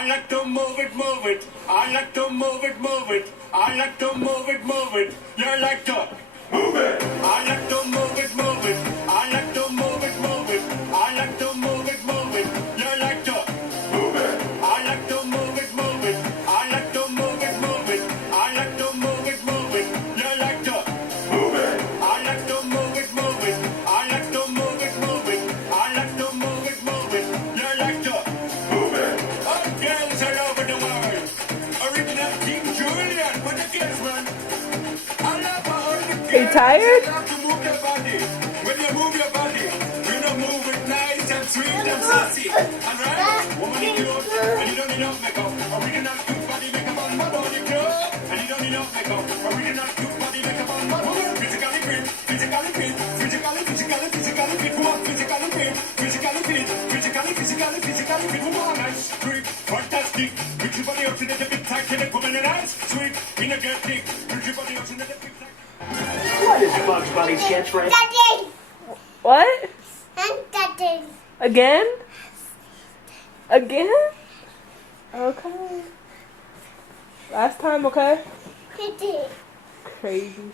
I like to move it, move it. I like to move it, move it. I like to move it, move it. You like to move it. I like to move it, move it. I like to move it, move it. I like to move it, move it. You like to move it. I like to move it, move it. I like to move it, move it. I like to move it, move it. You like to move it. I like to move it, move it. I like to move it, move it. I like to move it, move it. You like to move it. All girls all over the world. Original King Julian, what the kids, man. I love all the girls. Are you tired? You have to move your body. When you move your body, you know move it nice and sweet and sassy. Alright? Woman in cute, and you don't need no makeup. Original cute body makeup on my body cute. And you don't need no makeup. Original cute body makeup on my body. Physically fit, physically fit, physically fit. Woman, physically fit, physically fit, physically fit. Woman, nice, sweet, fantastic. Put your body up to the big tight, and the woman nice, sweet, in a good thing. Put your body up to the big tight. What is Bugs Bunny's catchphrase? Daddy. What? And Daddy. Again? Again? Okay. Last time, okay? Daddy. Crazy.